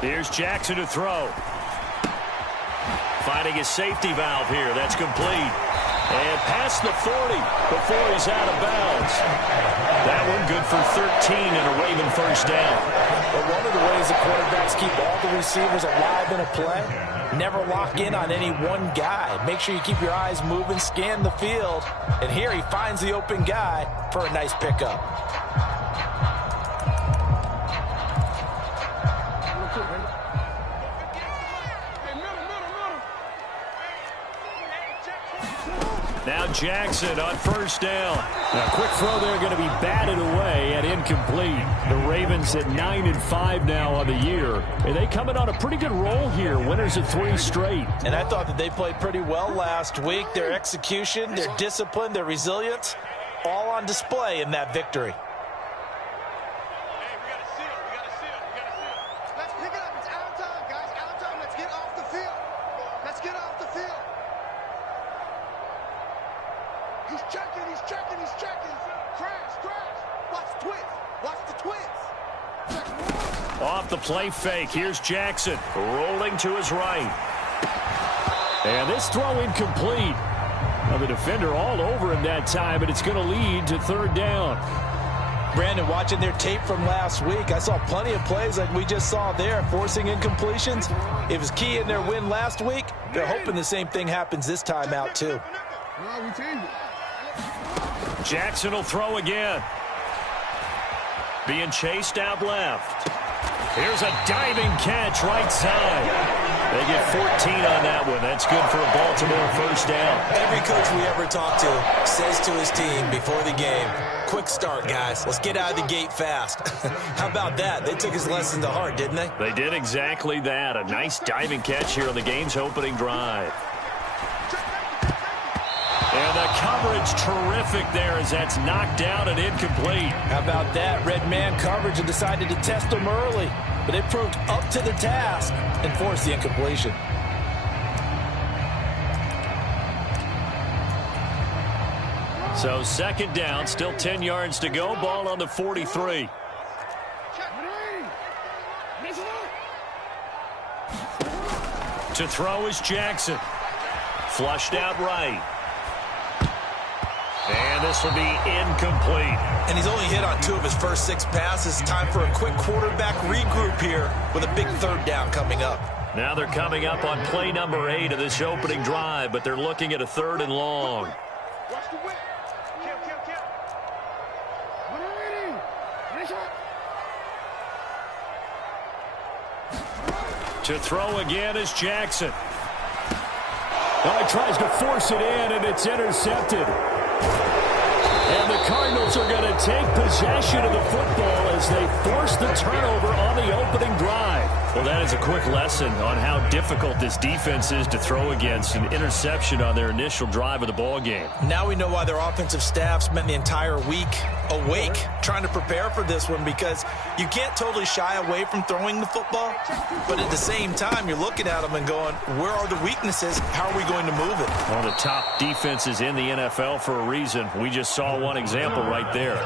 Here's Jackson to throw. Finding his safety valve here. That's complete. And past the 40 before he's out of bounds. That one good for 13 and a Raven first down. But one of the ways the quarterbacks keep all the receivers alive in a play, never lock in on any one guy. Make sure you keep your eyes moving, scan the field. And here he finds the open guy for a nice pickup. Now Jackson on first down. A quick throw there going to be batted away and incomplete. The Ravens at 9-5 now on the year. And they coming on a pretty good roll here. Winners of 3 straight. And I thought that they played pretty well last week. Their execution, their discipline, their resilience, all on display in that victory. Off the play fake. Here's Jackson rolling to his right. And this throw incomplete. Now the defender all over him that time, but it's going to lead to third down. Brandon, watching their tape from last week, I saw plenty of plays like we just saw there, forcing incompletions. It was key in their win last week. They're hoping the same thing happens this time out, too. Jackson will throw again. Being chased out left. Here's a diving catch right side. They get 14 on that one. That's good for a Baltimore first down. Every coach we ever talk to says to his team before the game, quick start, guys. Let's get out of the gate fast. How about that? They took his lesson to heart, didn't they? They did exactly that. A nice diving catch here on the game's opening drive. And the coverage terrific there as that's knocked down and incomplete. How about that? Red man coverage and decided to test them early. But they proved up to the task and forced the incompletion. So second down, still 10 yards to go. Ball on the 43. To throw is Jackson. Flushed out right. And this will be incomplete. And he's only hit on 2 of his first 6 passes. Time for a quick quarterback regroup here with a big third down coming up. Now they're coming up on play number 8 of this opening drive, but they're looking at a 3rd and long. To throw again is Jackson. Now he tries to force it in, and it's intercepted. And the Cardinals are going to take possession of the football as they force the turnover on the opening drive. Well, that is a quick lesson on how difficult this defense is to throw against. An interception on their initial drive of the ball game. Now we know why their offensive staff spent the entire week awake trying to prepare for this one, because you can't totally shy away from throwing the football, but at the same time you're looking at them and going, where are the weaknesses? How are we going to move it? One of the top defenses in the NFL for a reason. We just saw one example right there.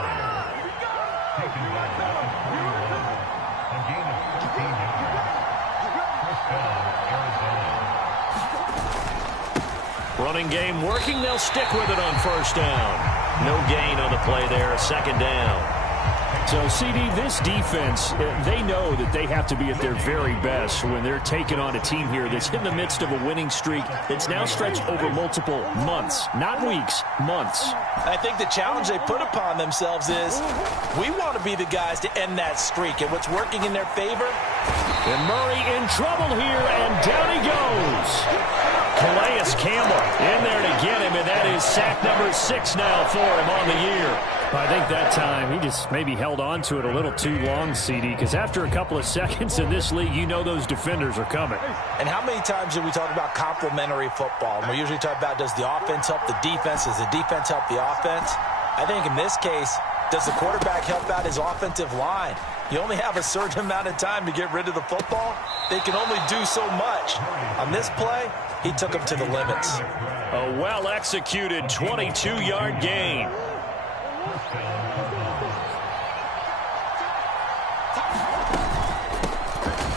Running game working. They'll stick with it on first down. No gain on the play there. A second down. So, CD, this defense, they know that they have to be at their very best when they're taking on a team here that's in the midst of a winning streak that's now stretched over multiple months. Not weeks, months. I think the challenge they put upon themselves is we want to be the guys to end that streak. And what's working in their favor? And Murray in trouble here, and down he goes. Calais Campbell in there to get him, and that is sack number 6 now for him on the year. I think that time he just maybe held on to it a little too long, CD, because after a couple of seconds in this league, you know those defenders are coming. And how many times do we talk about complementary football? And we usually talk about, does the offense help the defense? Does the defense help the offense? I think in this case, does the quarterback help out his offensive line? You only have a certain amount of time to get rid of the football. They can only do so much. On this play, he took them to the limits. A well-executed 22-yard gain.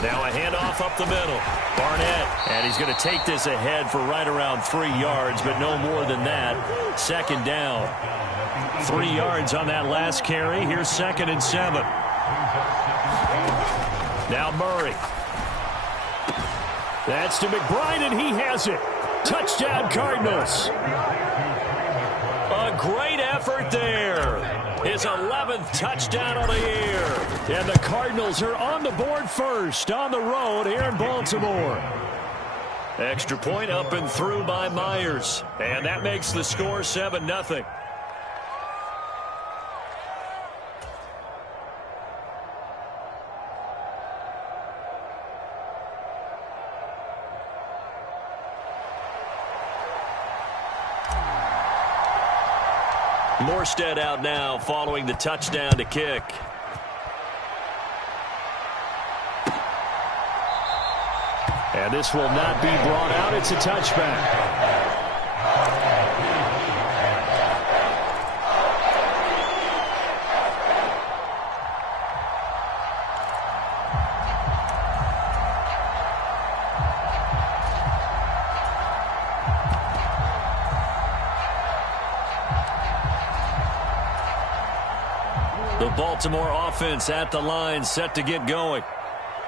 Now a handoff up the middle. Barnett, and he's going to take this ahead for right around 3 yards, but no more than that. Second down. 3 yards on that last carry. Here's 2nd and 7. Now Murray. That's to McBride, and he has it. Touchdown, Cardinals. A great effort there. His 11th touchdown on the year. And the Cardinals are on the board first on the road here in Baltimore. Extra point up and through by Myers. And that makes the score 7-0. Morstead out now following the touchdown to kick. And this will not be brought out. It's a touchback. The Baltimore offense at the line, set to get going.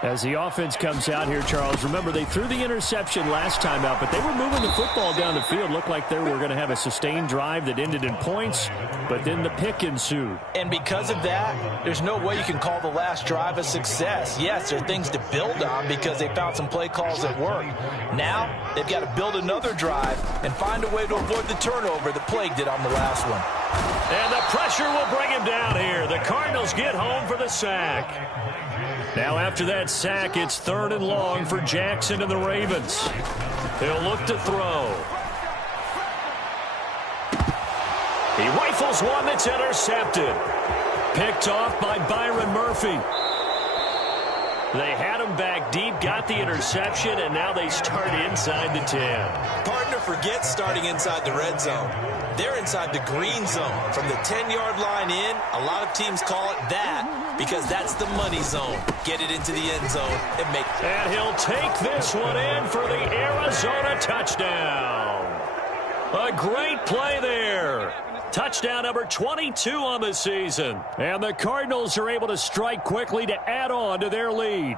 As the offense comes out here, Charles, remember they threw the interception last time out, but they were moving the football down the field. Looked like they were going to have a sustained drive that ended in points, but then the pick ensued. And because of that, there's no way you can call the last drive a success. Yes, there are things to build on because they found some play calls that work. Now, they've got to build another drive and find a way to avoid the turnover that plagued it on the last one. And the pressure will bring him down here. The Cardinals get home for the sack. Now after that sack, it's 3rd and long for Jackson and the Ravens. He'll look to throw. He rifles one that's intercepted. Picked off by Byron Murphy. They had him back deep, got the interception, and now they start inside the 10. Partner forgets starting inside the red zone. They're inside the green zone. From the 10-yard line in, a lot of teams call it that because that's the money zone. Get it into the end zone and make it. And he'll take this one in for the Arizona touchdown. A great play there. Touchdown number 22 on the season. And the Cardinals are able to strike quickly to add on to their lead.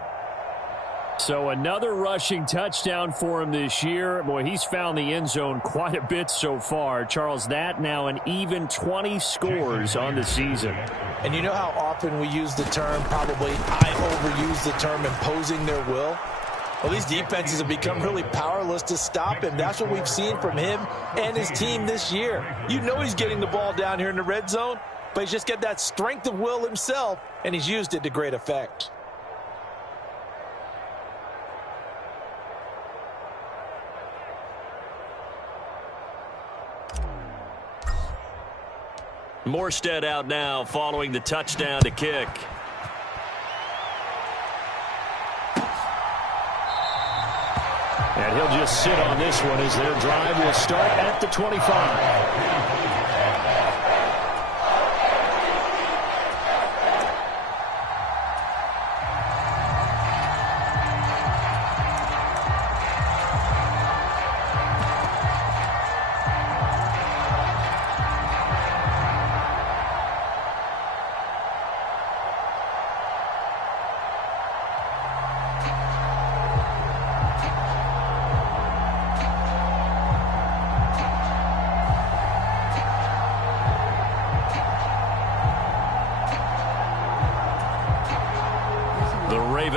So another rushing touchdown for him this year. Boy, he's found the end zone quite a bit so far. Charles, that now an even 20 scores on the season. And you know how often we use the term, probably I overuse the term imposing their will? Well, these defenses have become really powerless to stop him. That's what we've seen from him and his team this year. You know he's getting the ball down here in the red zone, but he's just got that strength of will himself, and he's used it to great effect. Morstead out now following the touchdown to kick. And he'll just sit on this one as their drive will start at the 25.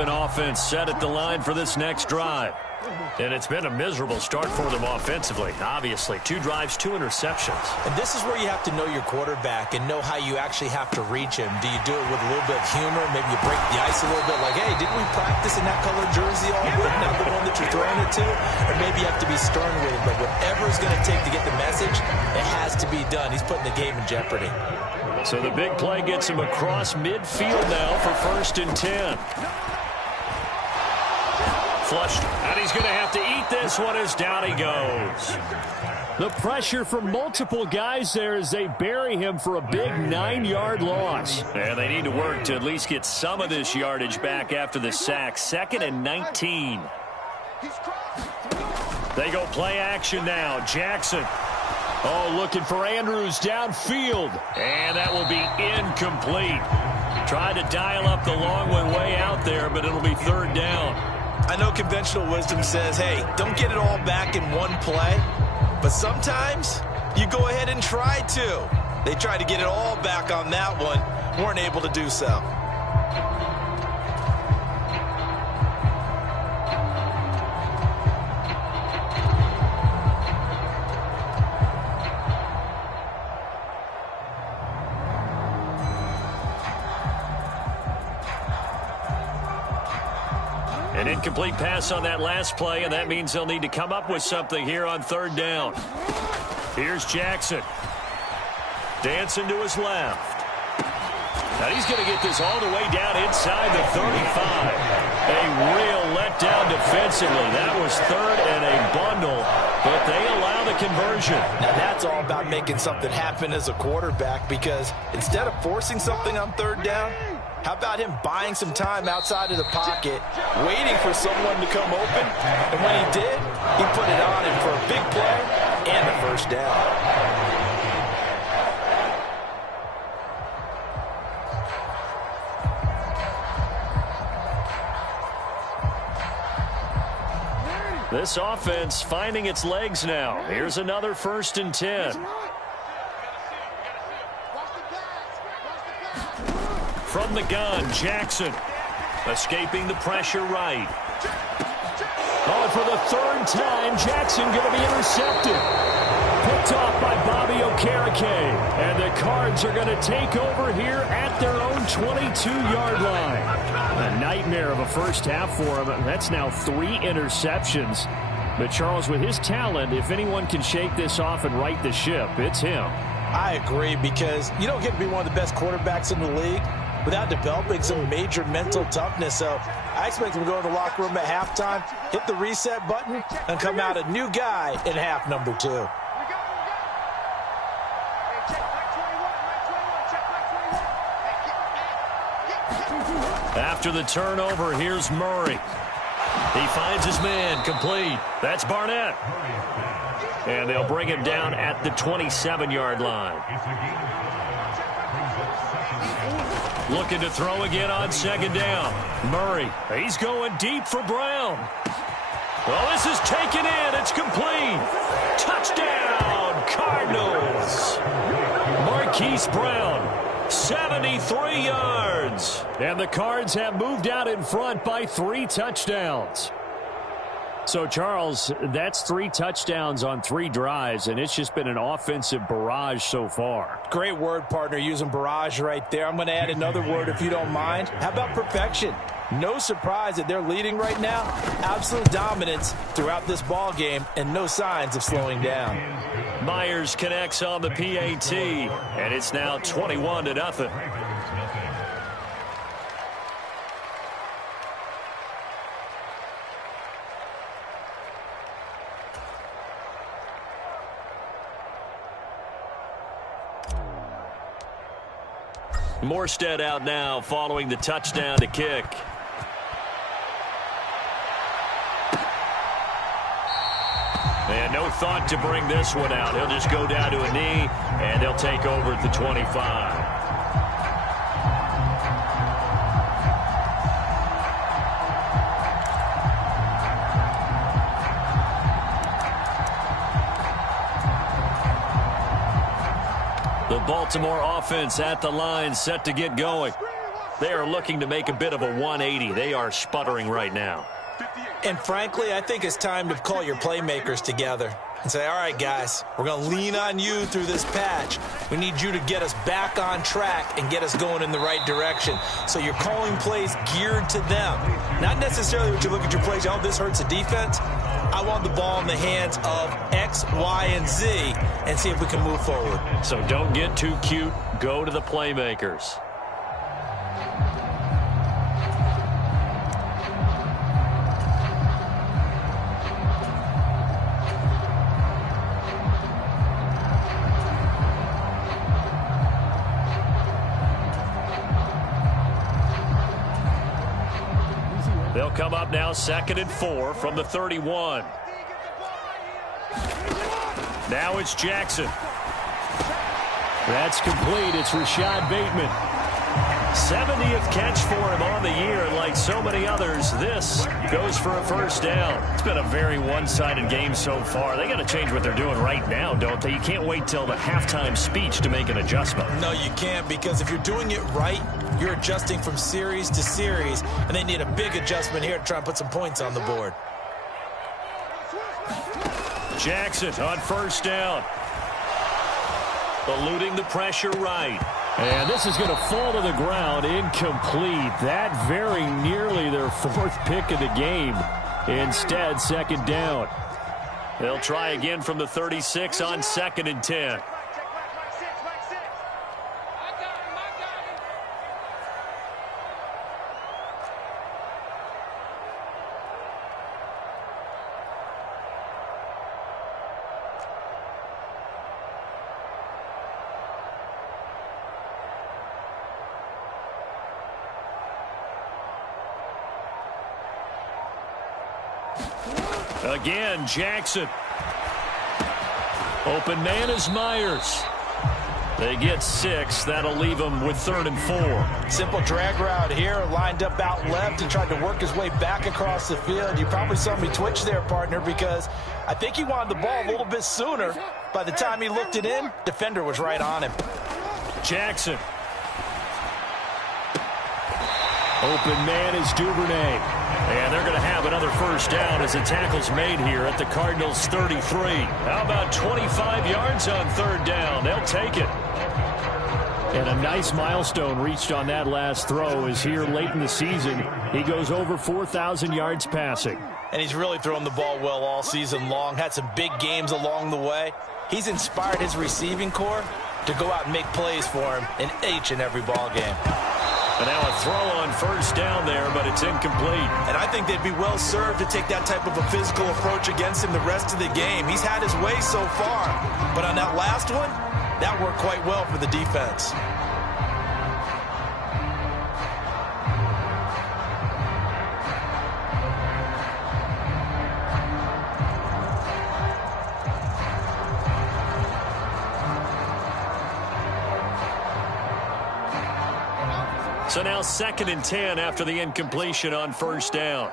Offense set at the line for this next drive. And it's been a miserable start for them offensively, obviously. 2 drives, 2 interceptions. And this is where you have to know your quarterback and know how you actually have to reach him. Do you do it with a little bit of humor? Maybe you break the ice a little bit like, hey, didn't we practice in that colored jersey all week? Not the one that you're throwing it to? Or maybe you have to be stern with it. But whatever it's going to take to get the message, it has to be done. He's putting the game in jeopardy. So the big play gets him across midfield now for 1st and 10. Flushed, and he's going to have to eat this one as down he goes. The pressure from multiple guys there as they bury him for a big 9-yard loss. And they need to work to at least get some of this yardage back after the sack. 2nd and 19. They go play action now. Jackson. Oh, looking for Andrews downfield. And that will be incomplete. Tried to dial up the long one way out there, but it'll be 3rd down. I know conventional wisdom says, hey, don't get it all back in one play. But sometimes you go ahead and try to. They tried to get it all back on that one. Weren't able to do so. An incomplete pass on that last play, and that means they'll need to come up with something here on 3rd down. Here's Jackson. Dancing to his left. Now he's going to get this all the way down inside the 35. A real letdown defensively. That was 3rd and a bundle, but they allow the conversion. Now that's all about making something happen as a quarterback, because instead of forcing something on 3rd down, how about him buying some time outside of the pocket, waiting for someone to come open, and when he did, he put it on him for a big play and a 1st down. This offense finding its legs now. Here's another 1st and 10. From the gun, Jackson. Escaping the pressure right. Oh, for the 3rd time, Jackson going to be intercepted. Picked off by Bobby Okereke. And the Cards are going to take over here at their own 22-yard line. A nightmare of a first half for him. That's now 3 interceptions. But Charles, with his talent, if anyone can shake this off and right the ship, it's him. I agree, because you don't get to be one of the best quarterbacks in the league without developing some major mental toughness. So I expect him to go in the locker room at halftime, hit the reset button, and come out a new guy in half number 2. After the turnover, here's Murray. He finds his man, complete. That's Barnett. And they'll bring him down at the 27-yard line. Looking to throw again on 2nd down. Murray, he's going deep for Brown. Well, this is taken in. It's complete. Touchdown, Cardinals. Marquise Brown, 73 yards. And the Cards have moved out in front by 3 touchdowns. So, Charles, that's 3 touchdowns on 3 drives, and it's just been an offensive barrage so far. Great word, partner, using barrage right there. I'm going to add another word if you don't mind. How about perfection? No surprise that they're leading right now. Absolute dominance throughout this ball game, and no signs of slowing down. Myers connects on the PAT, and it's now 21-0. Morstead out now following the touchdown to kick. And no thought to bring this one out. He'll just go down to a knee, and they'll take over at the 25. The Baltimore offense at the line, set to get going. They are looking to make a bit of a 180. They are sputtering right now. And frankly, I think it's time to call your playmakers together and say, all right, guys, we're going to lean on you through this patch. We need you to get us back on track and get us going in the right direction. So you're calling plays geared to them. Not necessarily what you look at your plays, oh, this hurts the defense. I want the ball in the hands of X, Y, and Z and see if we can move forward. So don't get too cute. Go to the playmakers. They'll come up now 2nd and 4 from the 31. Now it's Jackson. That's complete. It's Rashad Bateman. 70th catch for him on the year, and like so many others, this goes for a first down. It's been a very one-sided game so far. They got to change what they're doing right now, don't they? You can't wait till the halftime speech to make an adjustment. No, you can't, because if you're doing it right, you're adjusting from series to series, and they need a big adjustment here to try and put some points on the board. Jackson on first down. Eluding the pressure right. And this is going to fall to the ground, incomplete. That very nearly their 4th pick of the game. Instead, 2nd down. They'll try again from the 36 on 2nd and 10. Again, Jackson. Open man is Myers. They get 6. That'll leave them with 3rd and 4. Simple drag route here, lined up out left and tried to work his way back across the field. You probably saw me twitch there, partner, because I think he wanted the ball a little bit sooner. By the time he looked it in, defender was right on him. Jackson. Open man is Duvernay. And they're going to have another first down as the tackle's made here at the Cardinals' 33. How about 25 yards on 3rd down? They'll take it. And a nice milestone reached on that last throw is here late in the season. He goes over 4,000 yards passing. And he's really thrown the ball well all season long. Had some big games along the way. He's inspired his receiving corps to go out and make plays for him in each and every ball game. And now a throw on first down there, but it's incomplete. And I think they'd be well served to take that type of a physical approach against him the rest of the game. He's had his way so far, but on that last one, that worked quite well for the defense. So now 2nd and 10 after the incompletion on first down.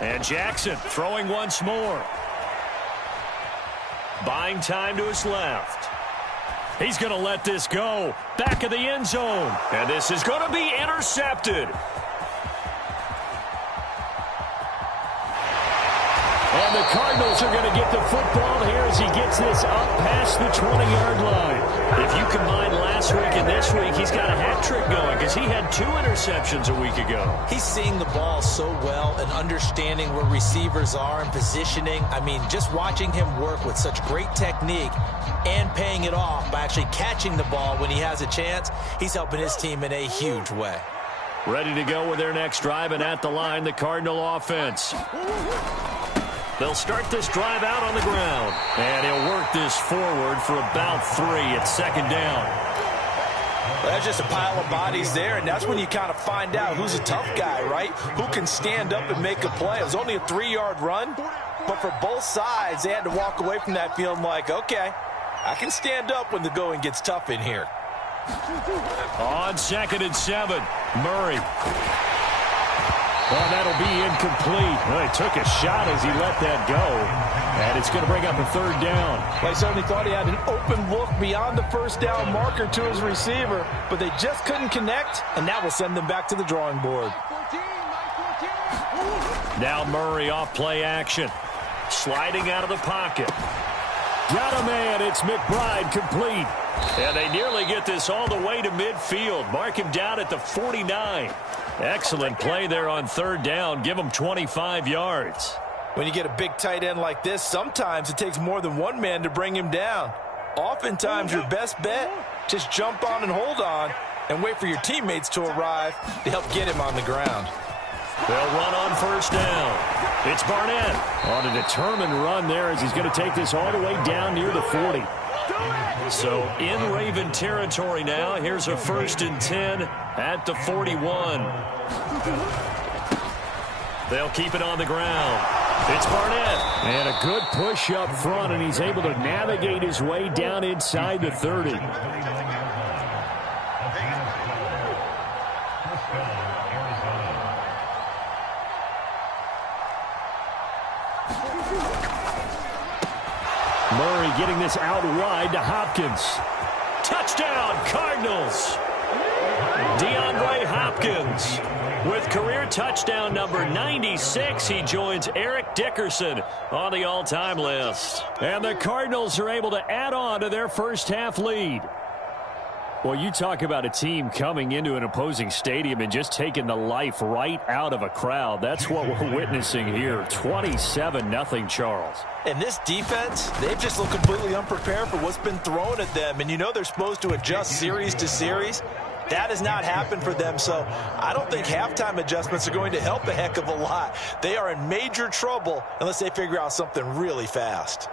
And Jackson throwing once more. Buying time to his left. He's going to let this go. Back of the end zone. And this is going to be intercepted. And the Cardinals are going to get the football here as he gets this up past the 20-yard line. If you combine last week and this week, he's got a hat trick going because he had 2 interceptions a week ago. He's seeing the ball so well and understanding where receivers are and positioning. I mean, just watching him work with such great technique and paying it off by actually catching the ball when he has a chance, he's helping his team in a huge way. Ready to go with their next drive, and at the line, the Cardinal offense. They'll start this drive out on the ground. And he'll work this forward for about 3 at 2nd down. Well, that's just a pile of bodies there, and that's when you kind of find out who's a tough guy, right? Who can stand up and make a play. It was only a 3-yard run, but for both sides, they had to walk away from that feeling like, okay, I can stand up when the going gets tough in here. On 2nd and 7, Murray. Well, that'll be incomplete. Well, he took a shot as he let that go. And it's going to bring up a 3rd down. Well, I certainly thought he had an open look beyond the first down marker to his receiver, but they just couldn't connect, and that will send them back to the drawing board. Now Murray off play action. Sliding out of the pocket. Got a man. It's McBride complete. And they nearly get this all the way to midfield. Mark him down at the 49. Excellent play there on third down. Give him 25 yards. When you get a big tight end like this, sometimes it takes more than one man to bring him down. Oftentimes, your best bet, just jump on and hold on and wait for your teammates to arrive to help get him on the ground. They'll run on first down. It's Barnett on a determined run there as he's going to take this all the way down near the 40. So in Raven territory now. Here's a 1st and 10 at the 41. They'll keep it on the ground. It's Barnett. And a good push up front, and he's able to navigate his way down inside the 30. Murray getting this out wide to Hopkins. Touchdown, Cardinals. DeAndre Hopkins with career touchdown number 96. He joins Eric Dickerson on the all-time list. And the Cardinals are able to add on to their first half lead. Well, you talk about a team coming into an opposing stadium and just taking the life right out of a crowd. That's what we're witnessing here. 27-0, Charles. And this defense, they've just looked completely unprepared for what's been thrown at them. And you know they're supposed to adjust series to series. That has not happened for them, so I don't think halftime adjustments are going to help a heck of a lot. They are in major trouble unless they figure out something really fast.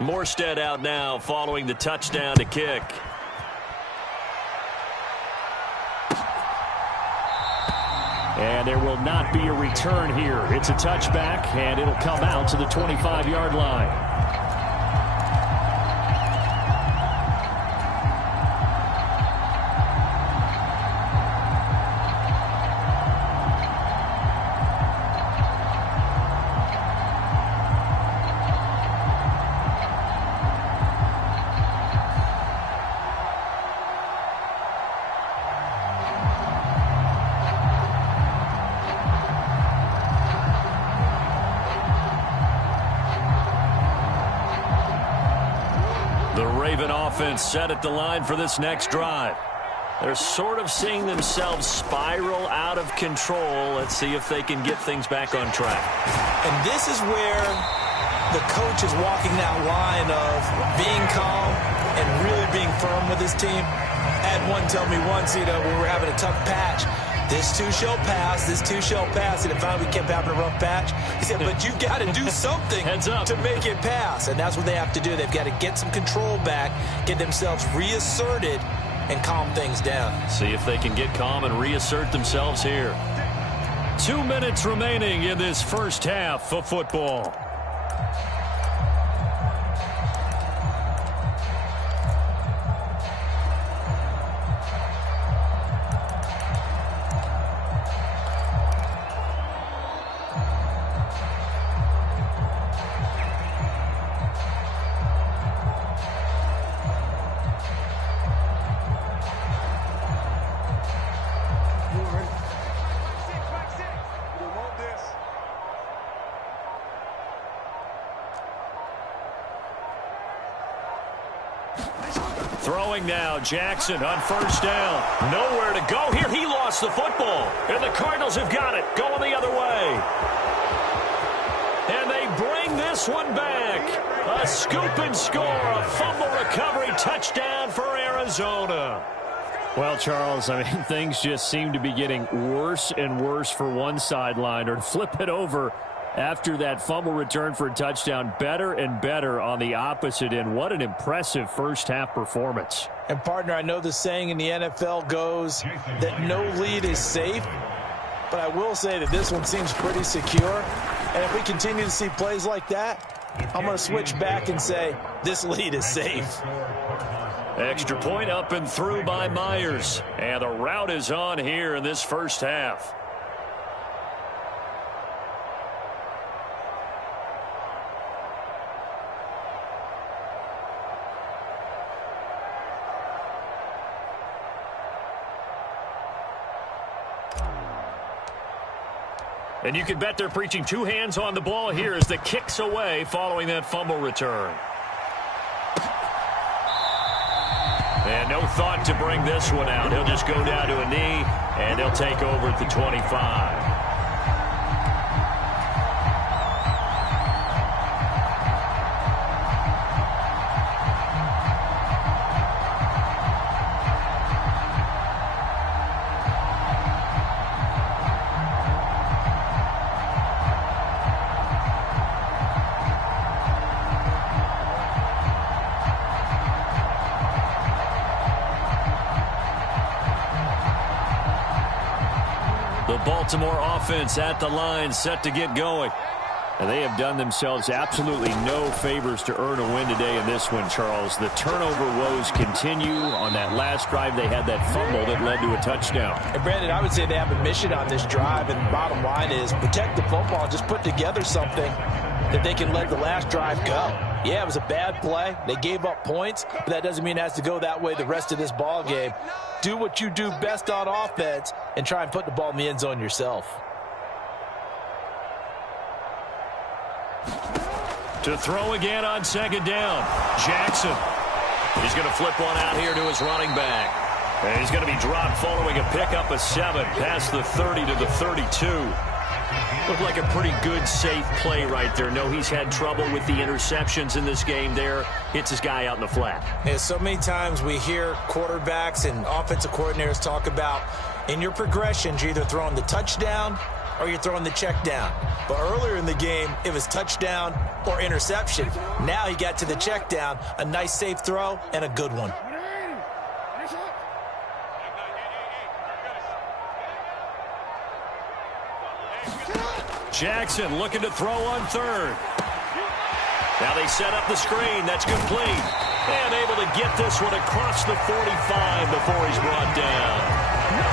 Morstead out now following the touchdown to kick. And there will not be a return here. It's a touchback, and it'll come out to the 25-yard line. Set at the line for this next drive. They're sort of seeing themselves spiral out of control. Let's see if they can get things back on track. And this is where the coach is walking that line of being calm and really being firm with his team. I had one tell me once, when we're having a tough patch, this too shall pass, this too shall pass. And it finally kept having a rough patch. He said, but you've got to do something to make it pass. And that's what they have to do. They've got to get some control back, get themselves reasserted, and calm things down. See if they can get calm and reassert themselves here. 2 minutes remaining in this first half of football. Throwing now, Jackson on first down. Nowhere to go here. He lost the football. And the Cardinals have got it. Going the other way. And they bring this one back. A scoop and score. A fumble recovery touchdown for Arizona. Well, Charles, things just seem to be getting worse and worse for one sideline. Or flip it over. After that fumble return for a touchdown, better and better on the opposite end. What an impressive first-half performance. And, partner, I know the saying in the NFL goes that no lead is safe, but I will say that this one seems pretty secure. And if we continue to see plays like that, I'm going to switch back and say this lead is safe. Extra point up and through by Myers. And the route is on here in this first half. And you can bet they're preaching two hands on the ball here as the kick's away following that fumble return. And no thought to bring this one out. He'll just go down to a knee, and they'll take over at the 25. Baltimore offense at the line, set to get going. And they have done themselves absolutely no favors to earn a win today in this one, Charles. The turnover woes continue. On that last drive, they had that fumble that led to a touchdown. And Brandon, I would say they have a mission on this drive, and the bottom line is protect the football, just put together something that they can let the last drive go. Yeah, it was a bad play. They gave up points, but that doesn't mean it has to go that way the rest of this ball game. Do what you do best on offense and try and put the ball in the end zone yourself. To throw again on second down. Jackson. He's going to flip one out here to his running back. And he's going to be dropped following a pickup of 7 past the 30 to the 32. Looked like a pretty good, safe play right there. No, he's had trouble with the interceptions in this game there. Hits his guy out in the flat. Yeah, so many times we hear quarterbacks and offensive coordinators talk about in your progressions, you're either throwing the touchdown or you're throwing the check down. But earlier in the game, it was touchdown or interception. Now he got to the check down, a nice safe throw, and a good one. Jackson looking to throw on third. Now they set up the screen. That's complete. And able to get this one across the 45 before he's brought down.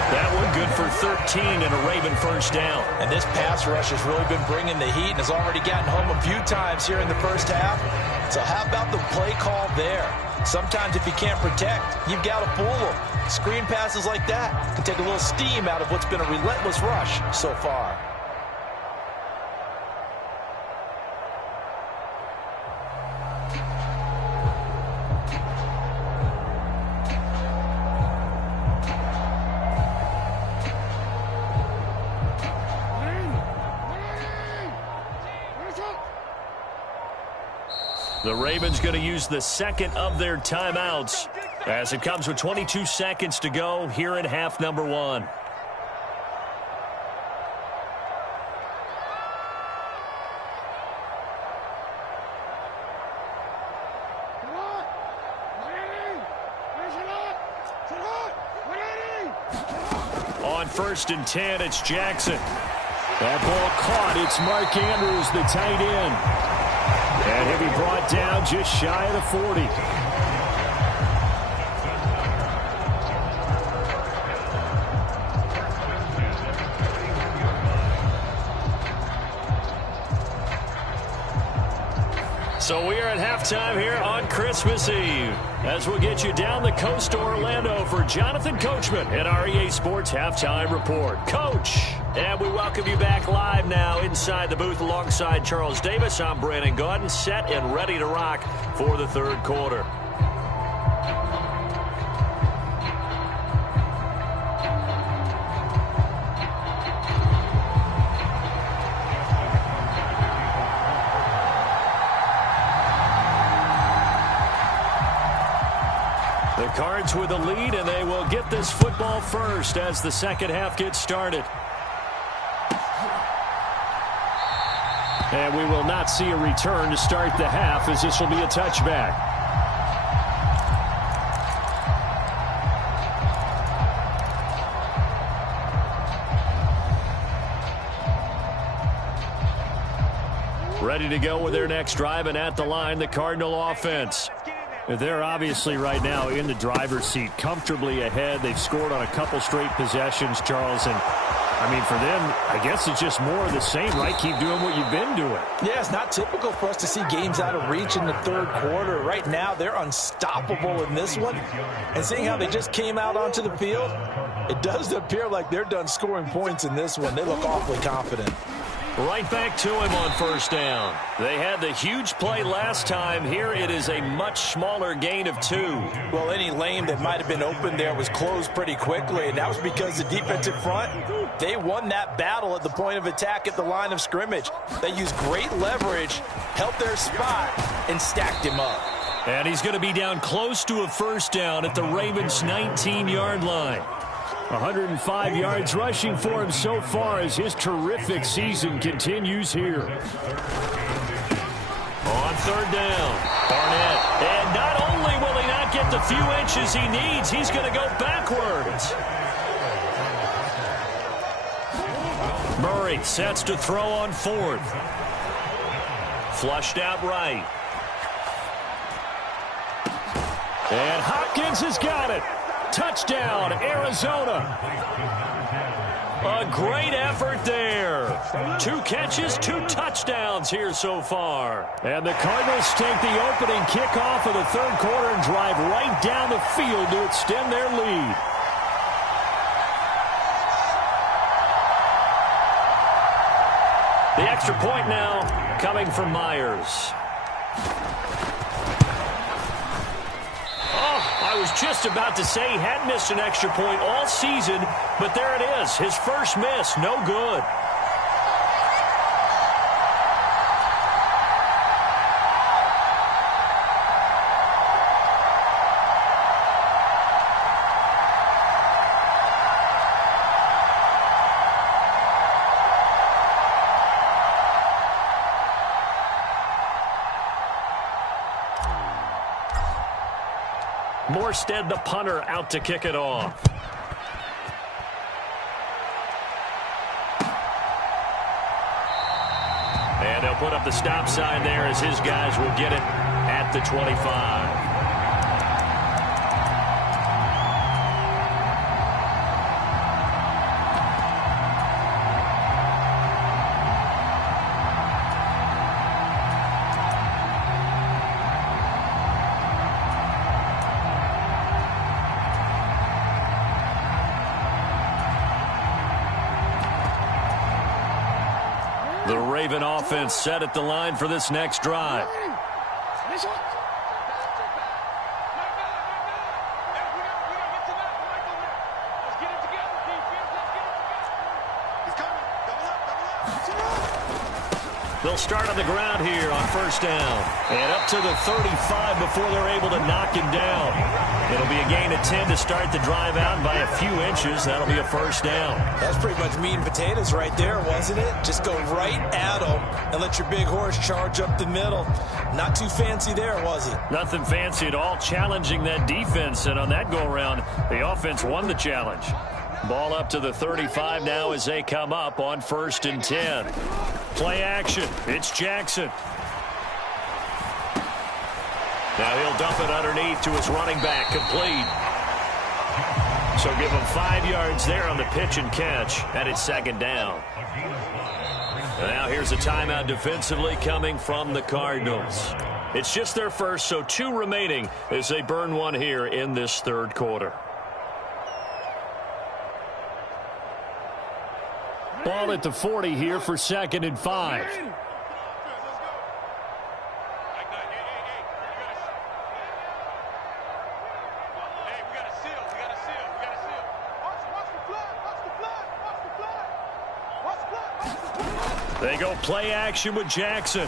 That one good for 13 and a Raven first down. And this pass rush has really been bringing the heat and has already gotten home a few times here in the first half. So how about the play call there? Sometimes if you can't protect, you've got to fool them. Screen passes like that can take a little steam out of what's been a relentless rush so far. The Ravens going to use the second of their timeouts as it comes with 22 seconds to go here in half number 1. On 1st and 10, it's Jackson. That ball caught. It's Mark Andrews, the tight end. And he'll be brought down just shy of the 40. So we are at halftime here on Christmas Eve, as we'll get you down the coast to Orlando for Jonathan Coachman at our EA Sports Halftime Report. Coach, and we welcome you back live now inside the booth alongside Charles Davis. I'm Brandon Gaudin, set and ready to rock for the third quarter. The Cards with a lead, and they will get this football first as the second half gets started. And we will not see a return to start the half, as this will be a touchback. Ready to go with their next drive, and at the line, the Cardinal offense. They're obviously right now in the driver's seat, comfortably ahead. They've scored on a couple straight possessions, Charles. And, I mean, for them, I guess it's just more of the same, right? Keep doing what you've been doing. Yeah, it's not typical for us to see games out of reach in the third quarter. Right now, they're unstoppable in this one. And seeing how they just came out onto the field, it does appear like they're done scoring points in this one. They look awfully confident. Right back to him on first down. They had the huge play last time. Here it is a much smaller gain of 2. Well, any lane that might have been open there was closed pretty quickly, and that was because the defensive front, they won that battle at the point of attack at the line of scrimmage. They used great leverage, held their spot, and stacked him up. And he's going to be down close to a first down at the Ravens' 19-yard line. 105 yards rushing for him so far as his terrific season continues here. On third down, Barnett. And not only will he not get the few inches he needs, he's going to go backwards. Murray sets to throw on fourth. Flushed out right. And Hopkins has got it. Touchdown, Arizona. A great effort there. 2 catches, 2 touchdowns here so far. And the Cardinals take the opening kickoff of the third quarter and drive right down the field to extend their lead. The extra point now coming from Myers. I was just about to say he hadn't missed an extra point all season, but there it is. His first miss, no good. Morstead, the punter, out to kick it off. And they'll put up the stop sign there as his guys will get it at the 25. The Raven offense set at the line for this next drive. They'll start on the ground here on first down. And up to the 35 before they're able to knock him down. It'll be a gain of 10 to start the drive out by a few inches. That'll be a first down. That's pretty much meat and potatoes right there, wasn't it? Just go right at them and let your big horse charge up the middle. Not too fancy there, was it? Nothing fancy at all, challenging that defense. And on that go-around, the offense won the challenge. Ball up to the 35 now as they come up on 1st and 10. Play action. It's Jackson. Now he'll dump it underneath to his running back, complete. So give him 5 yards there on the pitch and catch, and it's 2nd down. Now here's a timeout defensively coming from the Cardinals. It's just their first, so 2 remaining as they burn one here in this third quarter. Ball at the 40 here for 2nd and 5. They go play action with Jackson.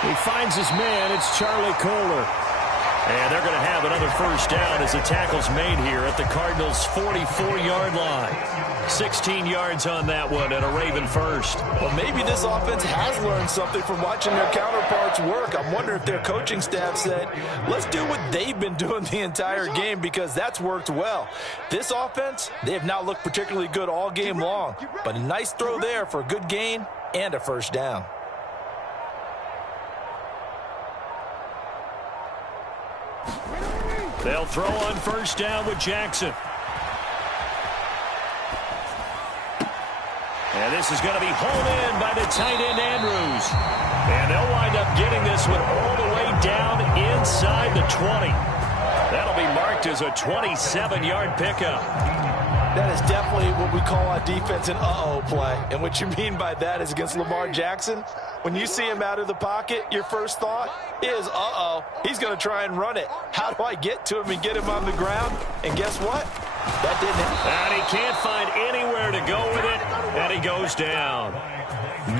He finds his man. It's Charlie Kohler. And they're going to have another first down as the tackle's made here at the Cardinals' 44-yard line. 16 yards on that one and a Raven first. Well, maybe this offense has learned something from watching their counterparts work. I'm wondering if their coaching staff said, let's do what they've been doing the entire game, because that's worked well. This offense, they have not looked particularly good all game long, but a nice throw there for a good gain and a first down. They'll throw on first down with Jackson. And this is going to be hauled in by the tight end, Andrews. And they'll wind up getting this one all the way down inside the 20. That'll be marked as a 27-yard pickup. That is definitely what we call on defense an uh-oh play. And what you mean by that is against Lamar Jackson, when you see him out of the pocket, your first thought is, uh-oh, he's going to try and run it. How do I get to him and get him on the ground? And guess what? That didn't happen. And he can't find anywhere to go with it, and he goes down.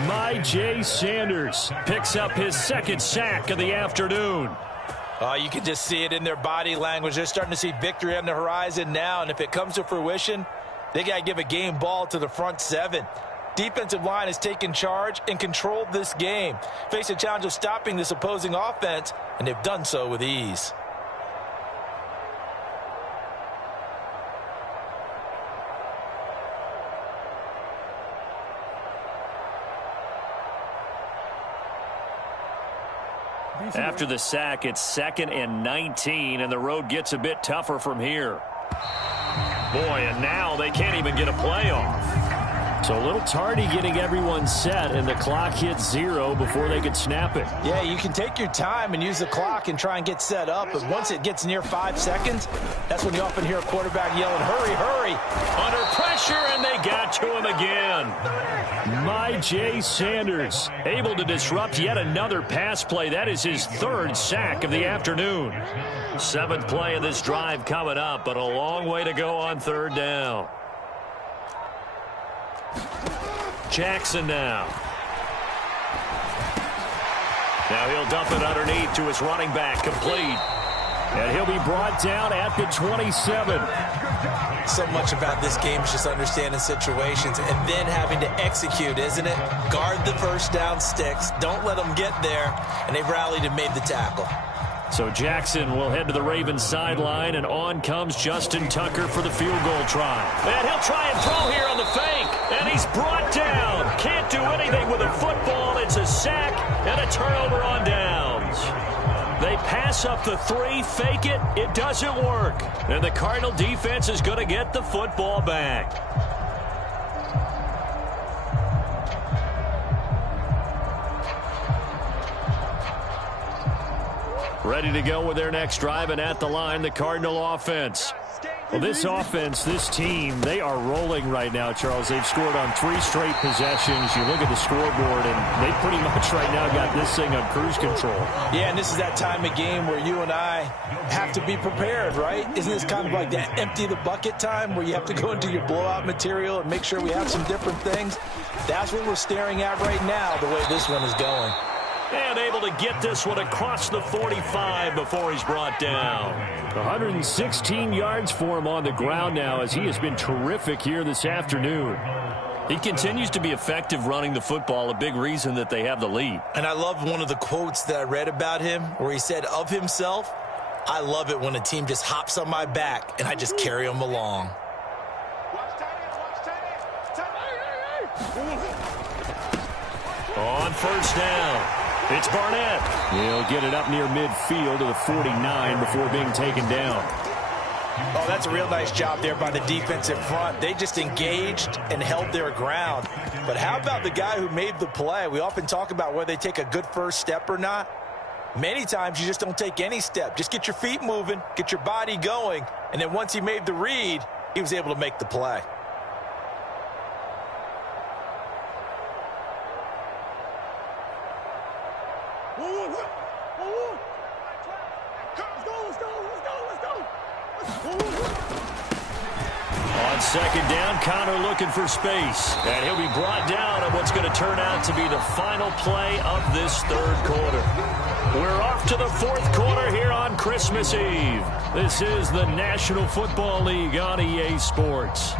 Myjai Sanders picks up his second sack of the afternoon. Oh, you can just see it in their body language. They're starting to see victory on the horizon now, and if it comes to fruition, they got to give a game ball to the front seven. Defensive line has taken charge and controlled this game. Face a challenge of stopping this opposing offense, and they've done so with ease. After the sack, it's 2nd and 19, and the road gets a bit tougher from here. Boy, and now they can't even get a play off. So a little tardy getting everyone set, and the clock hits 0 before they could snap it. Yeah, you can take your time and use the clock and try and get set up, but once it gets near 5 seconds, that's when you often hear a quarterback yelling, hurry, hurry. Under pressure, and they got to him again. Myjai Sanders able to disrupt yet another pass play. That is his 3rd sack of the afternoon. 7th play of this drive coming up, but a long way to go on 3rd down. Jackson now. Now he'll dump it underneath to his running back, complete. And he'll be brought down at the 27. So much about this game is just understanding situations and then having to execute, isn't it? Guard the first down sticks. Don't let them get there. And they've rallied and made the tackle. So Jackson will head to the Ravens sideline, and on comes Justin Tucker for the field goal try. And he'll try and throw here on the fake, and he's brought down. Can't do anything with a football. It's a sack and a turnover on downs. They pass up the 3, fake it. It doesn't work. And the Cardinal defense is going to get the football back. Ready to go with their next drive, and at the line, the Cardinal offense. Well, this offense, this team, they are rolling right now, Charles. They've scored on 3 straight possessions. You look at the scoreboard, and they pretty much right now got this thing on cruise control. Yeah, and this is that time of game where you and I have to be prepared, right? Isn't this kind of like that empty the bucket time where you have to go into your blowout material and make sure we have some different things? That's what we're staring at right now, the way this one is going. And able to get this one across the 45 before he's brought down. 116 yards for him on the ground now, as he has been terrific here this afternoon. He continues to be effective running the football, a big reason that they have the lead. And I love one of the quotes that I read about him where he said of himself, I love it when a team just hops on my back and I just carry them along. On first down. It's Barnett. He'll get it up near midfield to the 49 before being taken down. Oh, that's a real nice job there by the defensive front. They just engaged and held their ground. But how about the guy who made the play? We often talk about whether they take a good first step or not. Many times you just don't take any step. Just get your feet moving, get your body going, and then once he made the read, he was able to make the play. On second down, Connor looking for space. And he'll be brought down on what's going to turn out to be the final play of this 3rd quarter. We're off to the 4th quarter here on Christmas Eve. This is the National Football League on EA Sports.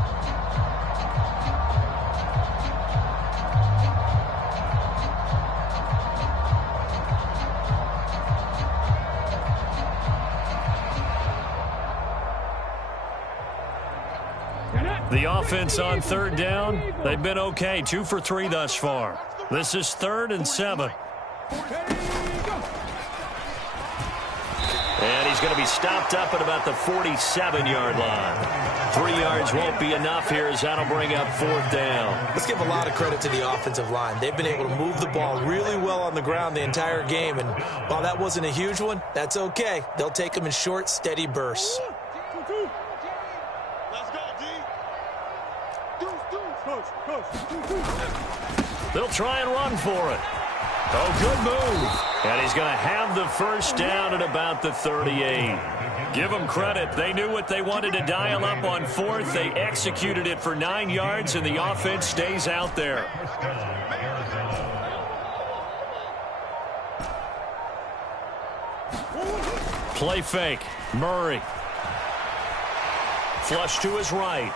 The offense on 3rd down, they've been okay. 2 for 3 thus far. This is 3rd and 7. And he's going to be stopped up at about the 47-yard line. 3 yards won't be enough here as that'll bring up 4th down. Let's give a lot of credit to the offensive line. They've been able to move the ball really well on the ground the entire game. And while that wasn't a huge one, that's okay. They'll take them in short, steady bursts. They'll try and run for it. Oh, good move. And he's going to have the first down at about the 38. Give them credit. They knew what they wanted to dial up on fourth. They executed it for 9 yards, and the offense stays out there. Play fake. Murray. Flush to his right.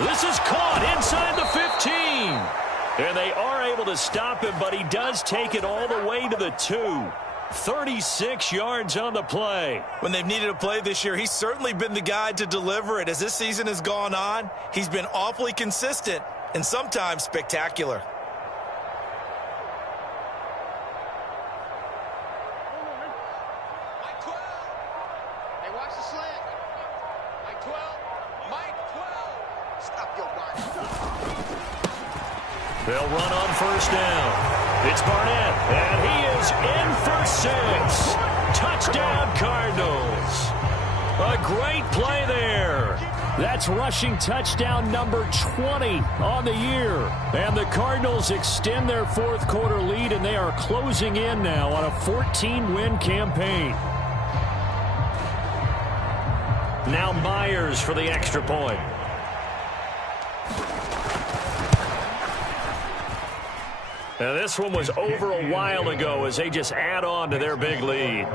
This is caught inside the 15. And they are able to stop him, but he does take it all the way to the 2. 36 yards on the play. When they've needed a play this year, he's certainly been the guy to deliver it. As this season has gone on, he's been awfully consistent and sometimes spectacular. They'll run on first down. It's Barnett, and he is in for 6. Touchdown, Cardinals. A great play there. That's rushing touchdown number 20 on the year. And the Cardinals extend their fourth quarter lead, and they are closing in now on a 14-win campaign. Now Myers for the extra point. Now this one was over a while ago as they just add on to their big lead.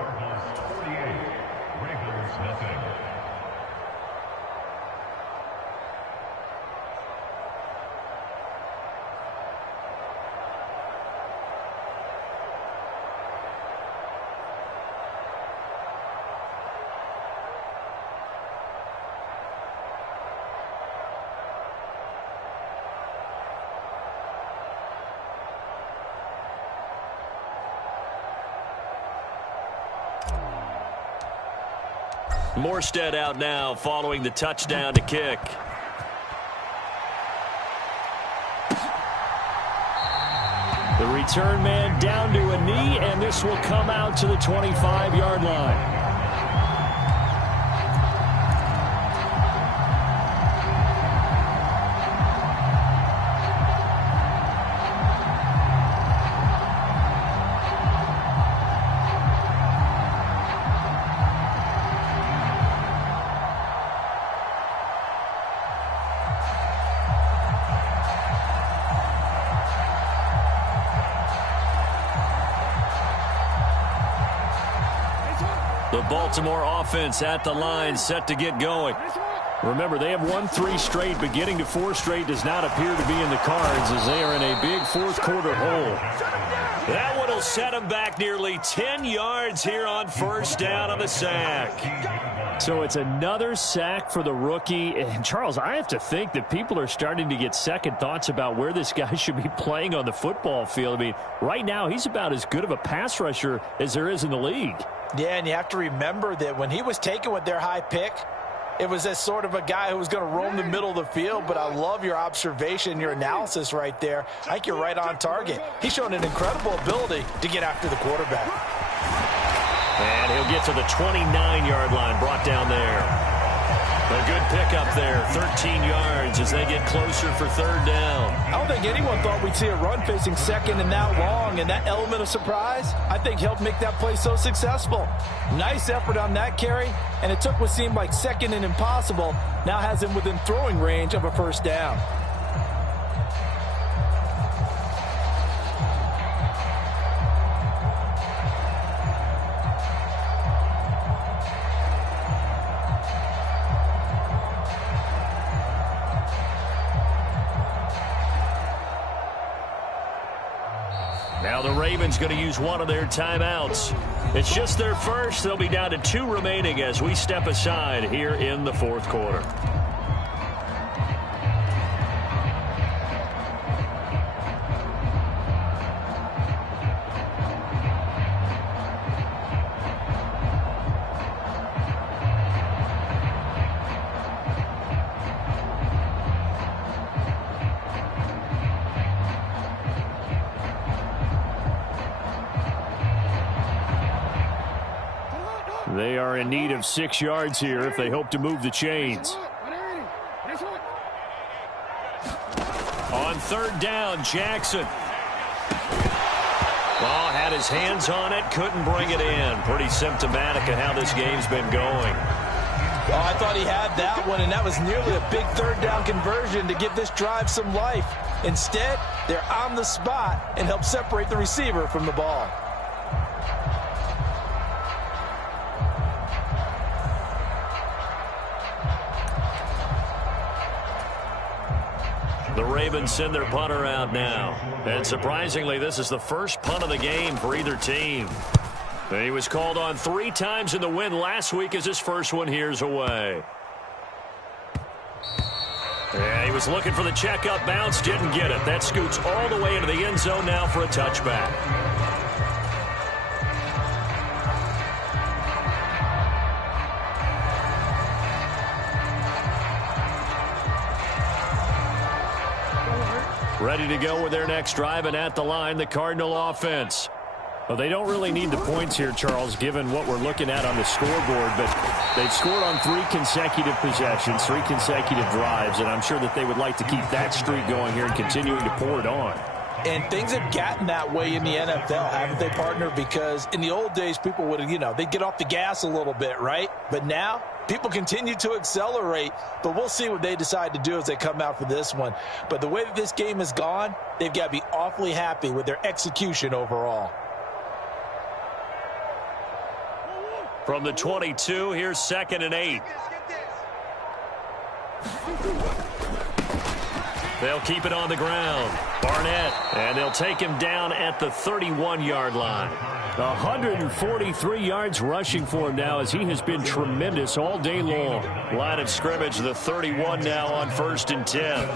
Morstead out now following the touchdown to kick. The return man down to a knee, and this will come out to the 25-yard line. The Baltimore offense at the line, set to get going. Remember, they have won 3 straight, but getting to 4 straight does not appear to be in the cards as they are in a big fourth quarter hole. That one will set them back nearly 10 yards here on first down on the sack. So it's another sack for the rookie. And, Charles, I have to think that people are starting to get second thoughts about where this guy should be playing on the football field. I mean, right now he's about as good of a pass rusher as there is in the league. Yeah, and you have to remember that when he was taken with their high pick, it was as sort of a guy who was going to roam the middle of the field, but I love your observation, your analysis right there. I think you're right on target. He's shown an incredible ability to get after the quarterback. And he'll get to the 29-yard line, brought down there. A good pickup there, 13 yards as they get closer for third down. I don't think anyone thought we'd see a run facing second and that long, and that element of surprise, I think, helped make that play so successful. Nice effort on that carry, and it took what seemed like second and impossible, now has him within throwing range of a first down. Now the Ravens going to use one of their timeouts. It's just their first. They'll be down to 2 remaining as we step aside here in the fourth quarter. They are in need of 6 yards here if they hope to move the chains. On third down, Jackson. Well, had his hands on it, couldn't bring it in. Pretty symptomatic of how this game's been going. Oh, I thought he had that one, and that was nearly a big third down conversion to give this drive some life. Instead, they're on the spot and help separate the receiver from the ball. The Ravens send their punter out now. And surprisingly, this is the first punt of the game for either team. He was called on 3 times in the win last week as his first one here's away. Yeah, he was looking for the checkup bounce, didn't get it. That scoots all the way into the end zone now for a touchback. Ready to go with their next drive, and at the line, the Cardinal offense. Well, they don't really need the points here, Charles, given what we're looking at on the scoreboard, but they've scored on 3 consecutive possessions, 3 consecutive drives, and I'm sure that they would like to keep that streak going here and continuing to pour it on. And things have gotten that way in the NFL, haven't they, partner? Because in the old days, people would, they'd get off the gas a little bit, right? But now, people continue to accelerate, but we'll see what they decide to do as they come out for this one. But the way that this game has gone, they've got to be awfully happy with their execution overall. From the 22, here's 2nd and 8. They'll keep it on the ground. Barnett, and they'll take him down at the 31-yard line. 143 yards rushing for him now as he has been tremendous all day long. Line of scrimmage, the 31 now on 1st and 10.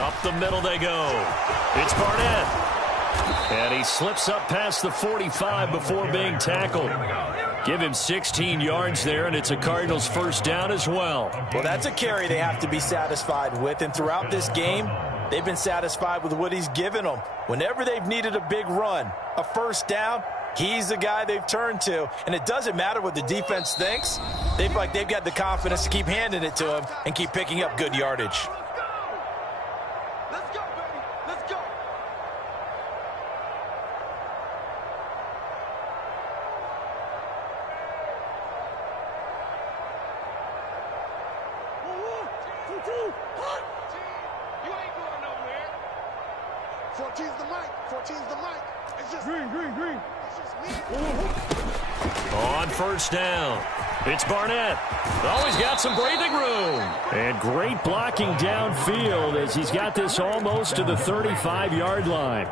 Up the middle they go. It's Barnett. And he slips up past the 45 before being tackled. Give him 16 yards there, and it's a Cardinals first down as well. Well, that's a carry they have to be satisfied with, and throughout this game, they've been satisfied with what he's given them. Whenever they've needed a big run, a first down, he's the guy they've turned to. And it doesn't matter what the defense thinks. They've got the confidence to keep handing it to him and keep picking up good yardage. On first down, it's Barnett. Always got some breathing room. And great blocking downfield as he's got this almost to the 35-yard line.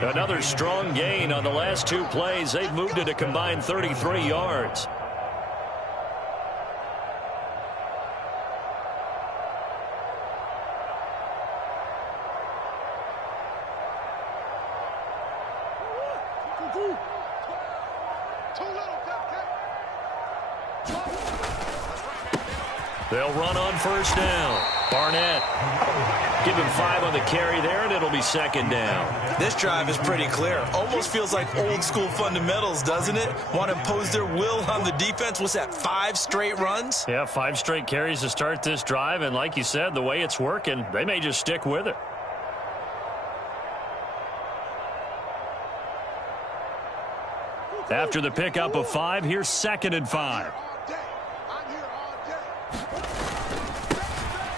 Another strong gain on the last 2 plays. They've moved it a combined 33 yards. They'll run on first down. Barnett. Give him 5 on the carry there, and it'll be 2nd down. This drive is pretty clear. Almost feels like old school fundamentals, doesn't it? Want to impose their will on the defense. What's that, 5 straight runs? Yeah, 5 straight carries to start this drive, and like you said, the way it's working, they may just stick with it. After the pickup of 5, here's 2nd and 5.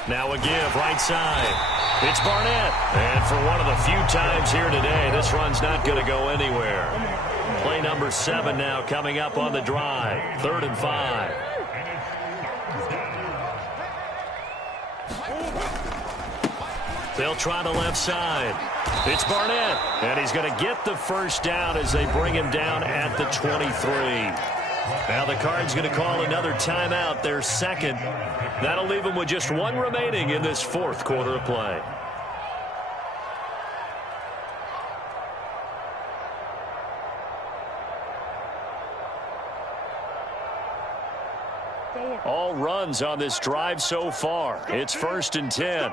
Now a give, right side. It's Barnett. And for one of the few times here today, this run's not going to go anywhere. Play number 7 now coming up on the drive. 3rd and 5. They'll try the left side. It's Barnett. And he's going to get the first down as they bring him down at the 23. Now the Cards going to call another timeout, their 2nd. That'll leave them with just 1 remaining in this 4th quarter of play. All runs on this drive so far. It's 1st and 10.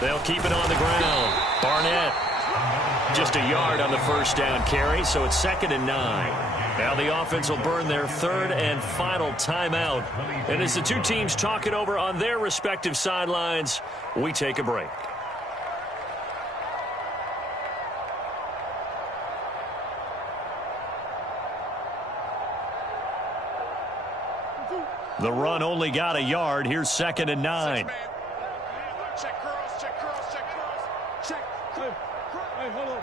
They'll keep it on the ground. Barnett. Just a yard on the first down carry, so it's 2nd and 9. Now the offense will burn their 3rd and final timeout. And as the two teams talk it over on their respective sidelines, we take a break. The run only got a yard. Here's 2nd and 9. Check curls, check curls, check curls. Check. Hey, hold on.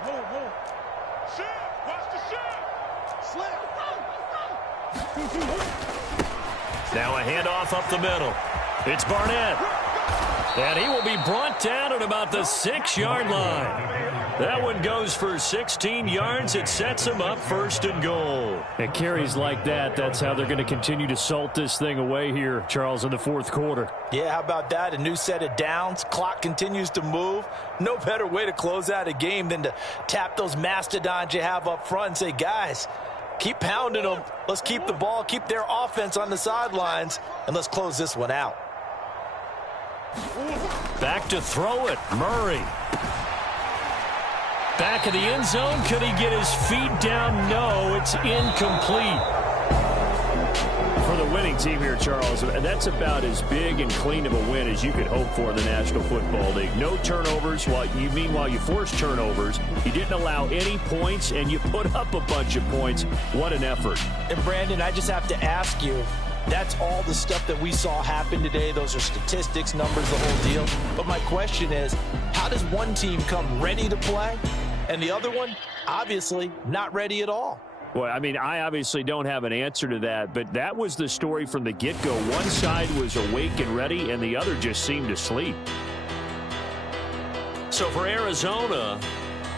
Shift, watch the shift. Now a handoff up the middle. It's Barnett. And he will be brought down at about the 6-yard line. That one goes for 16 yards. It sets him up 1st and goal. And carries like that, that's how they're going to continue to salt this thing away here, Charles, in the 4th quarter. Yeah, how about that? A new set of downs. Clock continues to move. No better way to close out a game than to tap those mastodons you have up front and say, guys, keep pounding them. Let's keep the ball, keep their offense on the sidelines, and let's close this one out. Back to throw it, Murray. Back of the end zone. Could he get his feet down? No, it's incomplete. For the winning team here, Charles, that's about as big and clean of a win as you could hope for in the National Football League. No turnovers. Meanwhile, you forced turnovers. You didn't allow any points, and you put up a bunch of points. What an effort. And, Brandon, I just have to ask you, that's all the stuff that we saw happen today. Those are statistics, numbers, the whole deal. But my question is, how does one team come ready to play and the other one, obviously, not ready at all? Well, I mean, I obviously don't have an answer to that, but that was the story from the get-go. One side was awake and ready, and the other just seemed asleep. So for Arizona,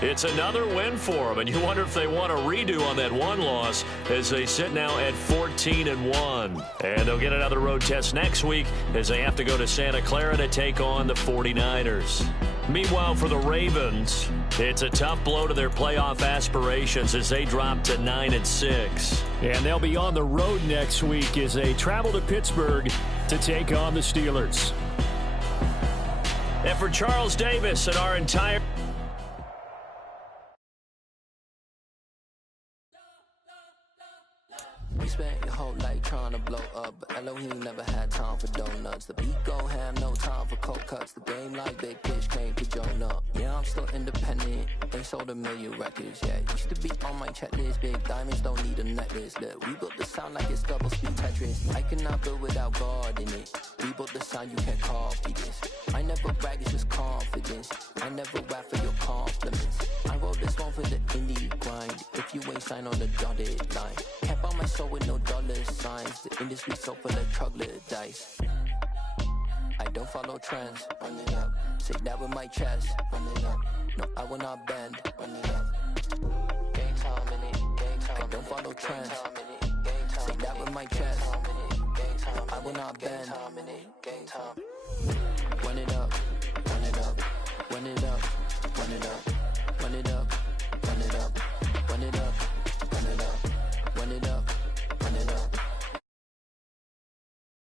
it's another win for them, and you wonder if they want a redo on that one loss as they sit now at 14-1. And they'll get another road test next week as they have to go to Santa Clara to take on the 49ers. Meanwhile, for the Ravens, it's a tough blow to their playoff aspirations as they drop to 9-6. And they'll be on the road next week as they travel to Pittsburgh to take on the Steelers. And for Charles Davis and our entire... We spent your whole life trying to blow up, but Elohim never had time for donuts. The beat go ham, no time for cold cuts. The game like Big Fish came to join up. Yeah, I'm still independent, they sold 1 million records. Yeah, used to be on my checklist. Big diamonds don't need a necklace. Look, we built the sound like it's double speed Tetris. I cannot build without God in it. We built the sound, you can't copy this. I never brag, it's just confidence. I never rap for your compliments. I wrote this one for the indie grind. If you ain't signed on the dotted line, can't buy my soul with no dollar signs. The industry so full of troglodytes. I don't follow trends. Run it up. Say that with my chest. Run it up. No, I will not bend. Run it up. Gang time in it. Gang time. I don't follow trends. Say that with my chest. I will not bend. Gang time. Run it up. Run it up. Run it up. Run it up.